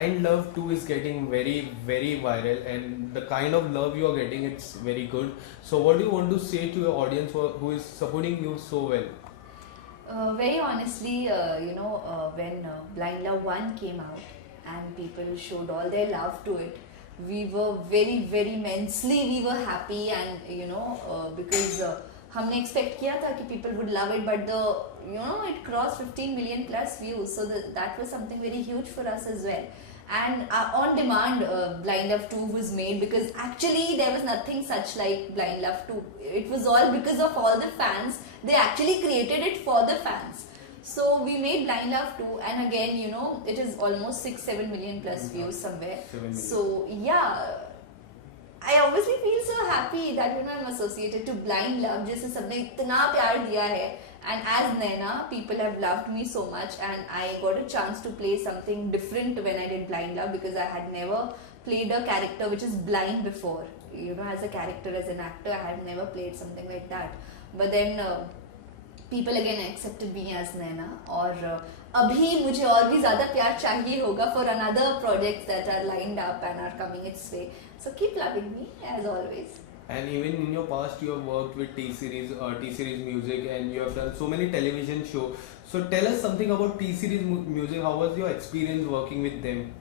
Blind Love 2 is getting very viral, and the kind of love you are getting, it's very good. So what do you want to say to your audience who is supporting you so well? Very honestly, when Blind Love 1 came out and people showed all their love to it, we were very immensely we were happy, and because हमने expect किया था कि people would love it, but it crossed 15 million plus views, so that was something very huge for us as well. And on demand, Blind Love 2 was made, because actually there was nothing such like Blind Love 2. It was all because of all the fans. They actually created it for the fans. So we made Blind Love 2, and again, it is almost 6-7 million plus views somewhere. 7 million. So yeah, I obviously feel so happy that I'm associated to Blind Love, जिसे सबने इतना प्यार दिया है. And as Naina, people have loved me so much, and I got a chance to play something different when I did Blind Love, because I had never played a character which is blind before. As a character, as an actor, I had never played something like that. But then people again accepted me as Naina, और अभी मुझे और भी ज़्यादा प्यार चाहिए होगा for another projects that are lined up and are coming its way. So keep loving me as always. And even in your past, you have worked with T-Series music, and you have done so many television shows. So tell us something about T-Series music. How was your experience working with them?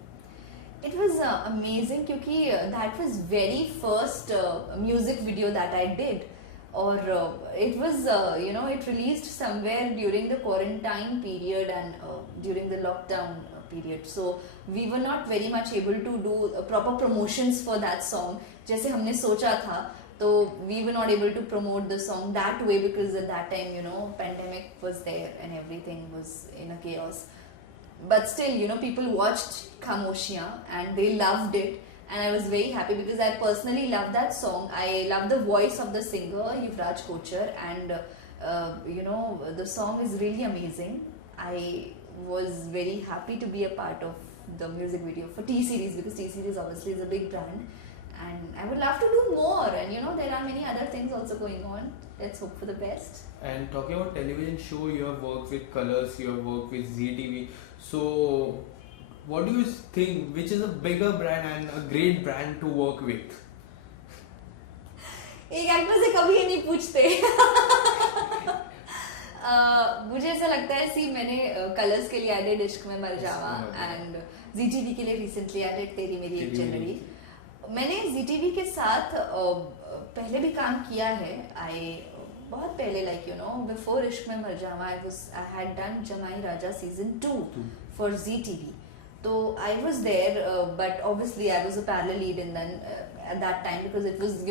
It was amazing, क्योंकि that was very first music video that I did. Or it was, it released somewhere during the quarantine period and during the lockdown period. So we were not very much able to do proper promotions for that song. जैसे हमने सोचा था, तो we were not able to promote the song that way, because at that time, pandemic was there and everything was in a chaos. But still, people watched Khamoshiyan and they loved it. And I was very happy, because I personally love that song. I love the voice of the singer, Yuvraj Kochar, and the song is really amazing. I was very happy to be a part of the music video for T-Series, because T-Series obviously is a big brand, and I would love to do more. And there are many other things also going on. Let's hope for the best. And talking about television show, you have worked with Colors, you have worked with ZTV. So what do you think, which is a bigger brand and a great brand to work with? एक actor से कभी ये नहीं पूछते. मुझे ऐसा लगता है, मैंने कलर्स के लिए एडेड इश्क में मर जावा, एंड ZTV के लिए रिसेंटली एडेड तेरी मेरी एक जनवरी. मैंने ZTV के साथ पहले भी काम किया है. बहुत पहले, बिफोर इश्क में मर जावा, I had done जमाई राजा season 2 for ZTV. So I was there, but obviously I was a parallel lead at that time, because it was,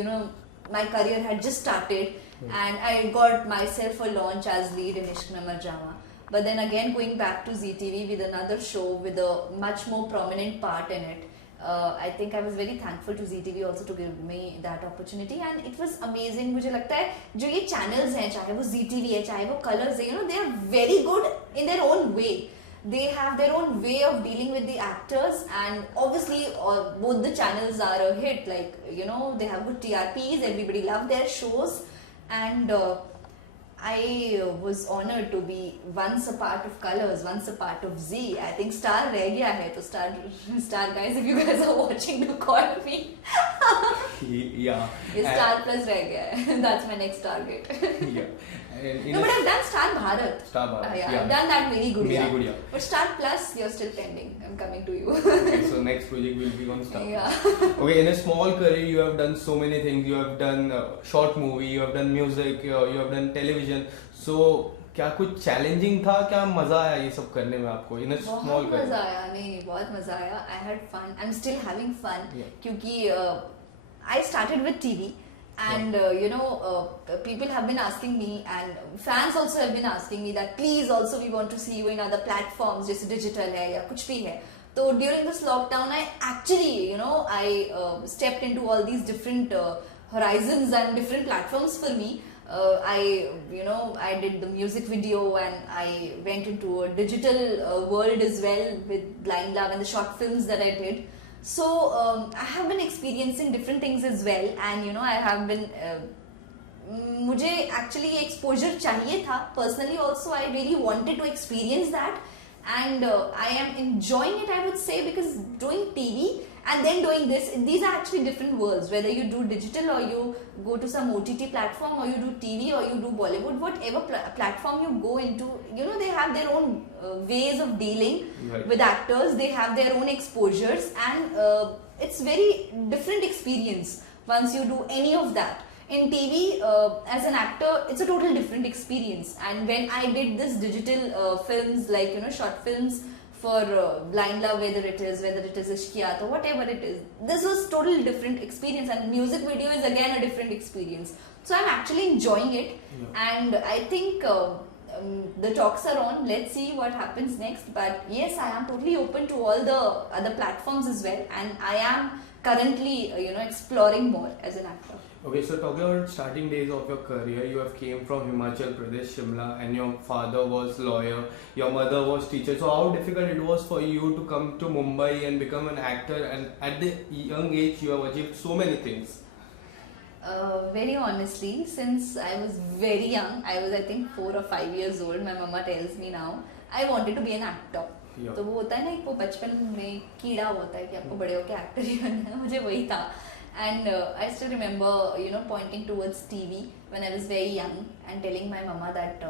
my career had just started, and I got myself a launch as lead in Ishq Mein Mar Jawa. But then again, going back to ZTV with another show with a much more prominent part in it, I think I was very thankful to ZTV also to give me that opportunity, and it was amazing. मुझे लगता है जो ये channels हैं, चाहे वो ZTV है, चाहे वो Colors है, they are very good in their own way. They have their own way of dealing with the actors, and obviously both the channels are a hit. Like, they have good TRPs, everybody loved their shows, and I was honored to be once a part of Colors, once a part of Z. I think Star रह गया है, तो Star guys, if you guys are watching, do call me. Yeah. Star Plus रह गया है. That's my next target. Yeah. No, but I've done Star Bharat. Star Bharat. Yeah, I've done that very good. Very good, yeah. But Star Plus, you're still pending. I'm coming to you. Okay, so next project will be on Star. Yeah. Okay, in a small career, you have done so many things. You have done short movie, you have done music, you have done television. So क्या कुछ challenging था, क्या मजा आया ये सब करने में आपको in a small career? बहुत मजा आया, नहीं बहुत मजा आया. I had fun. I'm still having fun. Yeah. क्योंकि I started with TV. And people have been asking me, and fans also have been asking me that please also we want to see you in other platforms, जैसे digital है या कुछ भी है. So during this lockdown, I actually, I stepped into all these different horizons and different platforms for me. I did the music video, and I went into a digital world as well with Blind Love and the short films that I did. So I have been experiencing different things as well, and I have been मुझे actually exposure चाहिए था. Personally also I really wanted to experience that, and I am enjoying it, I would say, because doing TV and then doing this, these are actually different worlds. Whether you do digital or you go to some OTT platform, or you do TV or you do Bollywood, whatever platform you go into, you know, they have their own ways of dealing with actors. They have their own exposures, and it's very different experience once you do any of that. In TV, as an actor, it's a total different experience. And when I did this digital films, like, you know, short films for Blind Love, whether it is Ishqiyat or whatever it is, this was totally different experience, and music video is again a different experience. So I'm actually enjoying it, and I think the talks are on. Let's see what happens next. But yes, I am totally open to all the other platforms as well, and I am currently exploring more as an actor. Okay, so talking about starting days of your career, you have came from Himachal Pradesh, Shimla, and your father was lawyer, your mother was teacher. So how difficult it was for you to come to Mumbai and become an actor, and at the young age you have achieved so many things? Very honestly, since I was very young, I think 4 or 5 years old, my mama tells me now, I wanted to be an actor. तो वो होता है ना, एक वो बचपन में कीड़ा होता है कि आपको बड़े होके एक्टर ही बनना है, मुझे वही था. And I still remember, pointing towards TV when I was very young and telling my mama that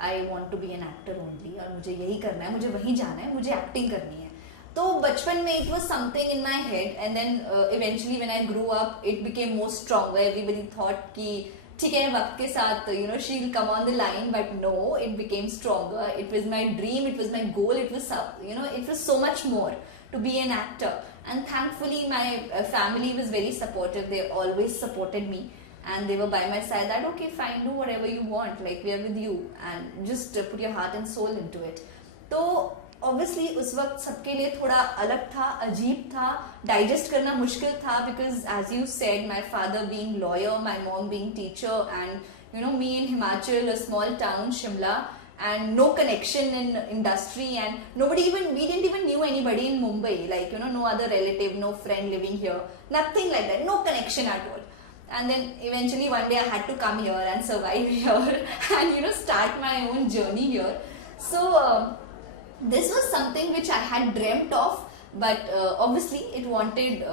I want to be an actor only, और मुझे यही करना है, मुझे वहीं जाना है, मुझे एक्टिंग करनी है. तो बचपन में it was something in my head, and then eventually when I grew up, it became more stronger. Everybody thought कि ठीक है, वक्त के साथ she'll come on the line, but no, it became stronger. It was my dream, it was my goal, it was it was so much more to be an actor. And thankfully my family was very supportive. They always supported me, and they were by my side that okay, fine, do whatever you want, like we are with you, and just put your heart and soul into it. तो obviously उस वक्त सबके लिए थोड़ा अलग था, अजीब था, digest करना मुश्किल था, because as you said, my father being lawyer, my mom being teacher, and me in Himachal, a small town, Shimla, and no connection in industry, and we didn't even knew anybody in Mumbai, like no other relative, no friend living here, nothing like that, no connection at all. And then eventually one day I had to come here and survive here and start my own journey here. So this was something which I had dreamt of, but obviously it wanted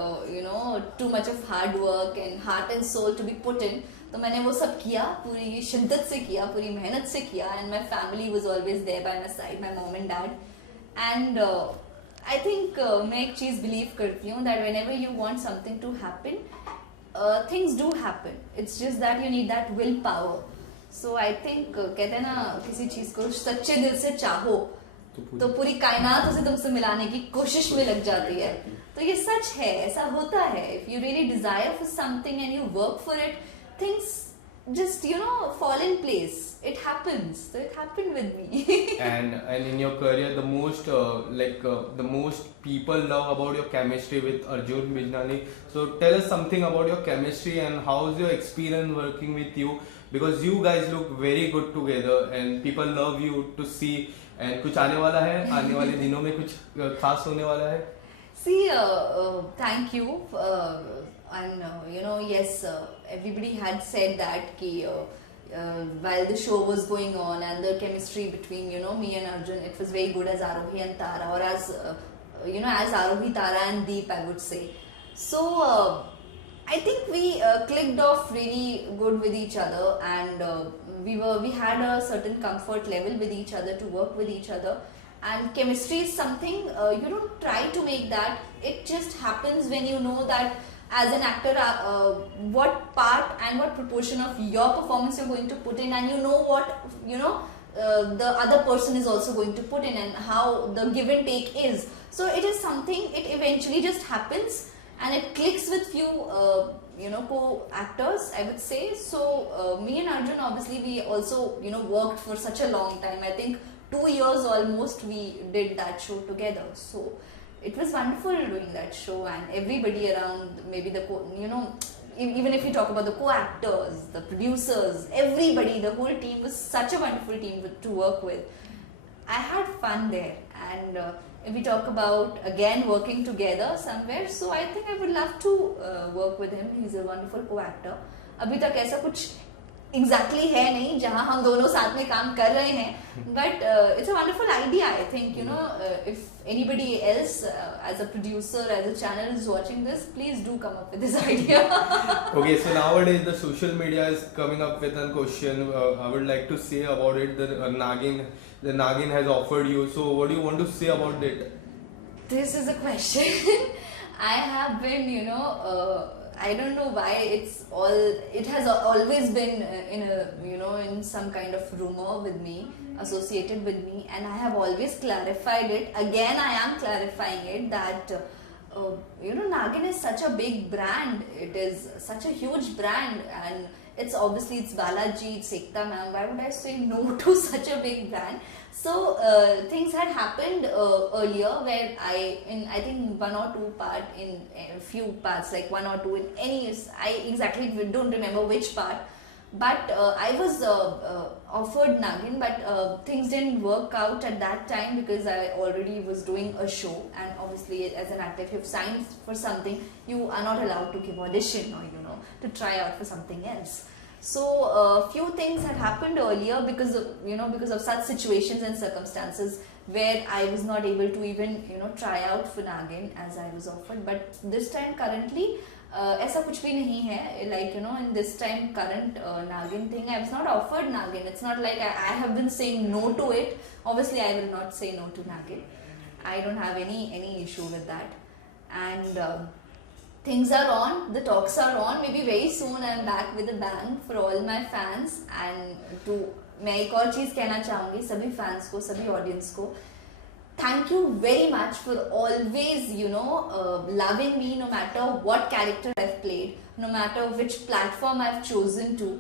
too much of hard work and heart and soul to be put in. तो मैंने वो सब किया, पूरी शिद्दत से किया, पूरी मेहनत से किया, and my family was always there by my side, my mom and dad. And I think मैं एक चीज believe करती हूँ that whenever you want something to happen, things do happen. It's just that you need that willpower. So I think कहते हैं ना, किसी चीज को सच्चे दिल से चाहो तो पूरी कायनात उसे तुमसे मिलाने की कोशिश में लग जाती है. तो ये सच है, ऐसा होता है. If you really desire for something and you work for it, things just fall in place. It happens. So it happened with me. and in your career, the most the most people love about your chemistry with Arjun Bijnani. So tell us something about your chemistry and how's your experience working with you, because you guys look very good together and people love you to see. And कुछ आने वाला है, आने वाले दिनों में कुछ खास होने वाला है? See, thank you. And yes, everybody had said that ki, while the show was going on and the chemistry between me and Arjun, it was very good as Arohi and Tara, or as as Arohi, Tara and Deep, I would say. So I think we clicked off really good with each other, and we had a certain comfort level with each other to work with each other. And chemistry is something you don't try to make that, it just happens when you know that as an actor what part and what proportion of your performance you're going to put in, and what the other person is also going to put in, and how the give and take is. So it is something, it eventually just happens and it clicks with few co-actors, I would say. So me and Arjun, obviously we also worked for such a long time. I think 2 years almost we did that show together. So it was wonderful doing that show, and everybody around, maybe the even if you talk about the co-actors, the producers, everybody, the whole team was such a wonderful team to work with. I had fun there. And if we talk about again working together somewhere, so I think I would love to work with him. He's a wonderful co-actor. अभी तक ऐसा कुछ exactly है नहीं जहां हम दोनों साथ में काम कर रहे हैं, but it's a wonderful idea. I think if anybody else as a producer, as a channel is watching this, please do come up with this idea. Okay, so nowadays the social media is coming up with a question. I would like to say about it. The Nagin has offered you. So what do you want to say about it? This is a question. I have been, I don't know why it has always been in some kind of rumor with me, associated with me, and I have always clarified it. Again, I am clarifying it that, Nagin is such a big brand. It is such a huge brand, and it's Balaji, it's Ekta ma'am. Why would I say no to such a big brand? So things had happened earlier where I think one or two part in a few parts, like one or two in any, I exactly don't remember which part, but I was offered Nagin, but things didn't work out at that time because I already was doing a show, and obviously as an actor, if you've signed for something, you are not allowed to give audition or to try out for something else. So few things had happened earlier because of such situations and circumstances where I was not able to even try out for Nagin as I was offered. But this time currently ऐसा कुछ भी नहीं है, like in this time current Nagin thing, I was not offered Nagin. It's not like I have been saying no to it. Obviously I will not say no to Nagin. I don't have any issue with that, and things are on, the talks are on. Maybe very soon I am back with a bang for all my fans. And मैं एक और चीज कहना चाहूंगी सभी fans को, सभी audience को, thank you very much for always loving me, no matter what character I've played, no matter which platform I've chosen to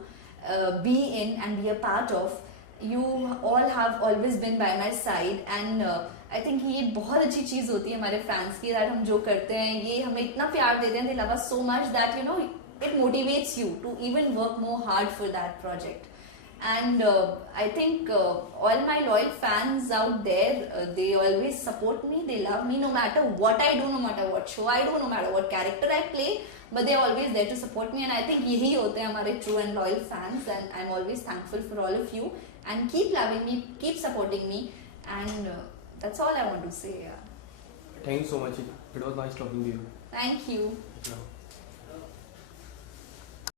be in and be a part of. You all have always been by my side, and I think ये बहुत अच्छी चीज होती है हमारे fans की, that हम जो करते हैं ये हमें इतना प्यार देते हैं, they love us so much that it motivates you to even work more hard for that project. And I think all my loyal fans out there, they always support me, they love me no matter what I do, no matter what show I do, no matter what character I play, but they're always there to support me. And I think यही होते हैं हमारे true and loyal fans, and I'm always thankful for all of you, and keep loving me, keep supporting me, and that's all I want to say. Thanks so much. It was nice talking to you. Thank you. Yeah.